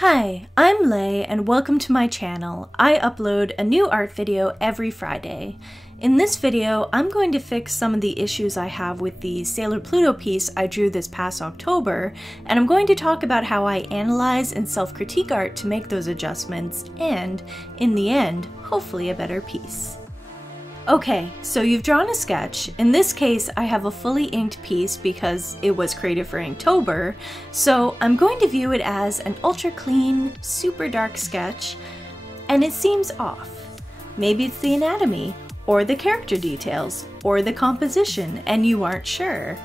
Hi, I'm Lay and welcome to my channel. I upload a new art video every Friday. In this video, I'm going to fix some of the issues I have with the Sailor Pluto piece I drew this past October, and I'm going to talk about how I analyze and self-critique art to make those adjustments and, in the end, hopefully a better piece. Okay, so you've drawn a sketch. In this case, I have a fully inked piece because it was created for Inktober, so I'm going to view it as an ultra clean, super dark sketch, and it seems off. Maybe it's the anatomy, or the character details, or the composition, and you aren't sure.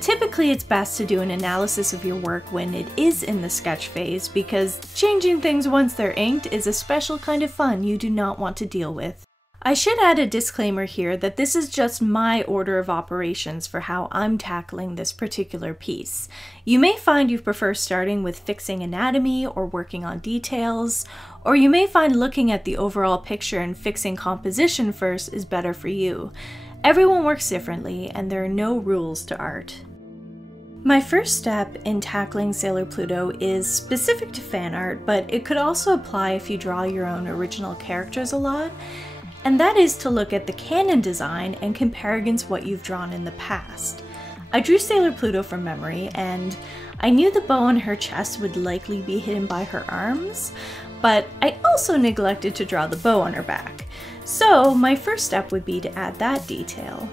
Typically, it's best to do an analysis of your work when it is in the sketch phase because changing things once they're inked is a special kind of fun you do not want to deal with. I should add a disclaimer here that this is just my order of operations for how I'm tackling this particular piece. You may find you prefer starting with fixing anatomy or working on details, or you may find looking at the overall picture and fixing composition first is better for you. Everyone works differently, and there are no rules to art. My first step in tackling Sailor Pluto is specific to fan art, but it could also apply if you draw your own original characters a lot. And that is to look at the canon design and compare against what you've drawn in the past. I drew Sailor Pluto from memory, and I knew the bow on her chest would likely be hidden by her arms, but I also neglected to draw the bow on her back. So my first step would be to add that detail.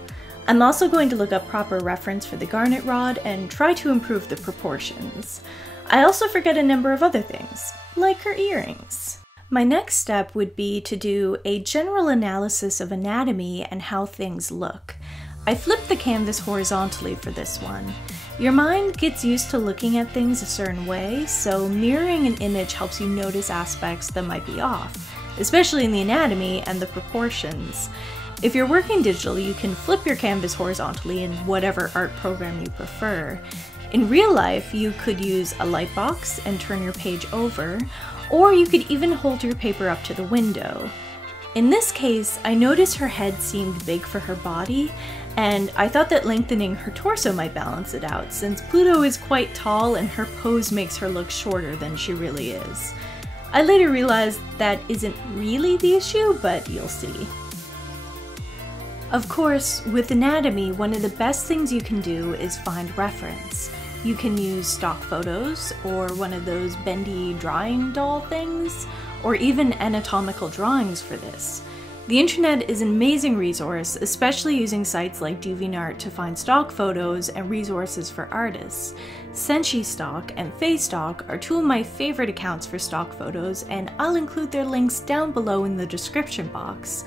I'm also going to look up proper reference for the garnet rod and try to improve the proportions. I also forget a number of other things, like her earrings. My next step would be to do a general analysis of anatomy and how things look. I flipped the canvas horizontally for this one. Your mind gets used to looking at things a certain way, so mirroring an image helps you notice aspects that might be off, especially in the anatomy and the proportions. If you're working digital, you can flip your canvas horizontally in whatever art program you prefer. In real life, you could use a light box and turn your page over, or you could even hold your paper up to the window. In this case, I noticed her head seemed big for her body, and I thought that lengthening her torso might balance it out, since Pluto is quite tall and her pose makes her look shorter than she really is. I later realized that isn't really the issue, but you'll see. Of course, with anatomy, one of the best things you can do is find reference. You can use stock photos, or one of those bendy drawing doll things, or even anatomical drawings for this. The internet is an amazing resource, especially using sites like DeviantArt to find stock photos and resources for artists. SensiStock and FaceStock are two of my favorite accounts for stock photos, and I'll include their links down below in the description box.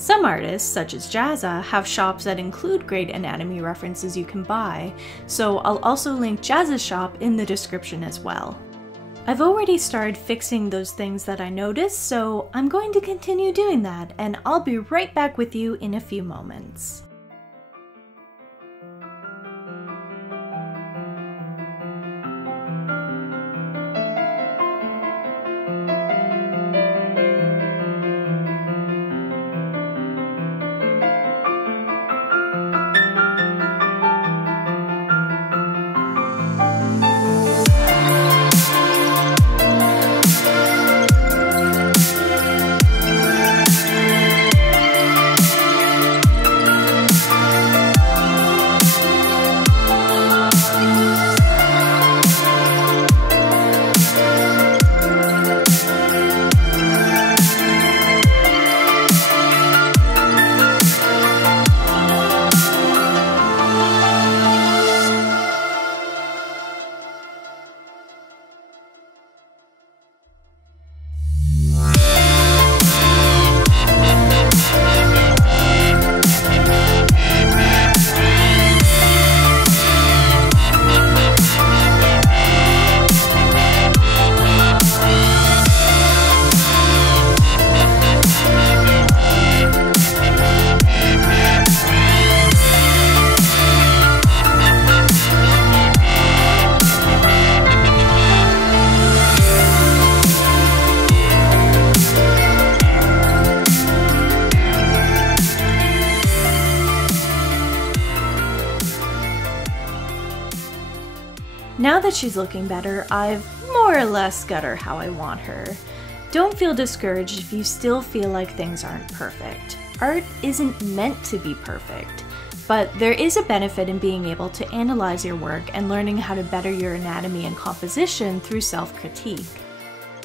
Some artists, such as Jazza, have shops that include great anatomy references you can buy, so I'll also link Jazza's shop in the description as well. I've already started fixing those things that I noticed, so I'm going to continue doing that, and I'll be right back with you in a few moments. Now that she's looking better, I've more or less got her how I want her. Don't feel discouraged if you still feel like things aren't perfect. Art isn't meant to be perfect, but there is a benefit in being able to analyze your work and learning how to better your anatomy and composition through self-critique.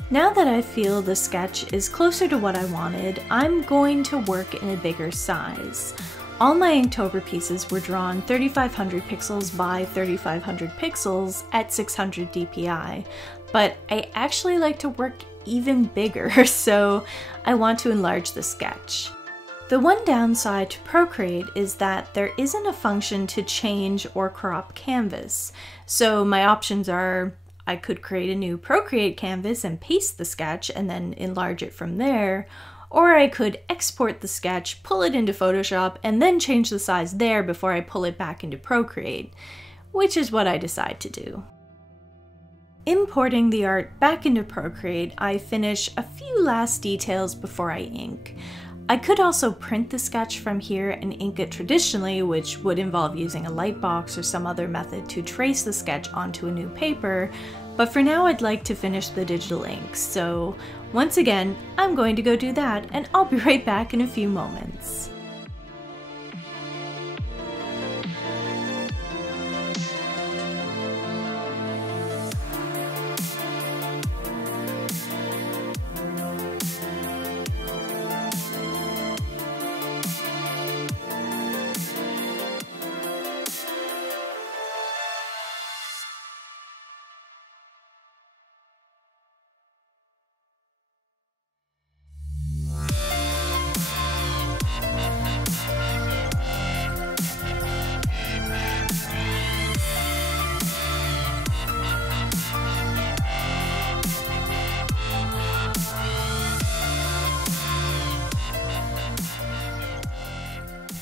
Now that I feel the sketch is closer to what I wanted, I'm going to work in a bigger size. All my Inktober pieces were drawn 3500 pixels by 3500 pixels at 600 dpi, but I actually like to work even bigger, so I want to enlarge the sketch. The one downside to Procreate is that there isn't a function to change or crop canvas, so my options are I could create a new Procreate canvas and paste the sketch and then enlarge it from there, or I could export the sketch, pull it into Photoshop, and then change the size there before I pull it back into Procreate, which is what I decide to do. Importing the art back into Procreate, I finish a few last details before I ink. I could also print the sketch from here and ink it traditionally, which would involve using a light box or some other method to trace the sketch onto a new paper, but for now I'd like to finish the digital ink, so once again, I'm going to go do that, and I'll be right back in a few moments.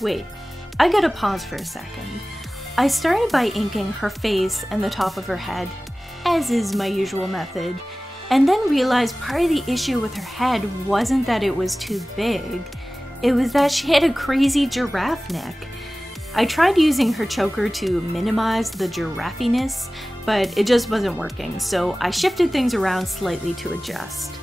Wait, I gotta pause for a second. I started by inking her face and the top of her head, as is my usual method, and then realized part of the issue with her head wasn't that it was too big, it was that she had a crazy giraffe neck. I tried using her choker to minimize the giraffiness, but it just wasn't working, so I shifted things around slightly to adjust.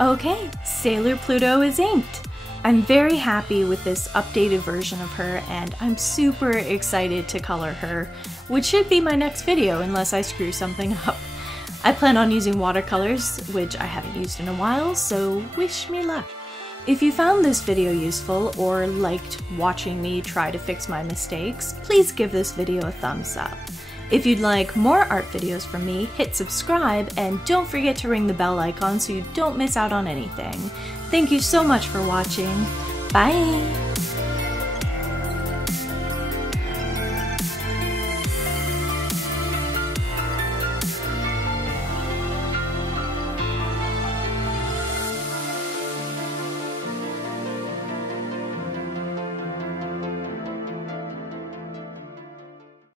Okay, Sailor Pluto is inked! I'm very happy with this updated version of her, and I'm super excited to color her, which should be my next video unless I screw something up. I plan on using watercolors, which I haven't used in a while, so wish me luck. If you found this video useful or liked watching me try to fix my mistakes, please give this video a thumbs up. If you'd like more art videos from me, hit subscribe and don't forget to ring the bell icon so you don't miss out on anything. Thank you so much for watching. Bye!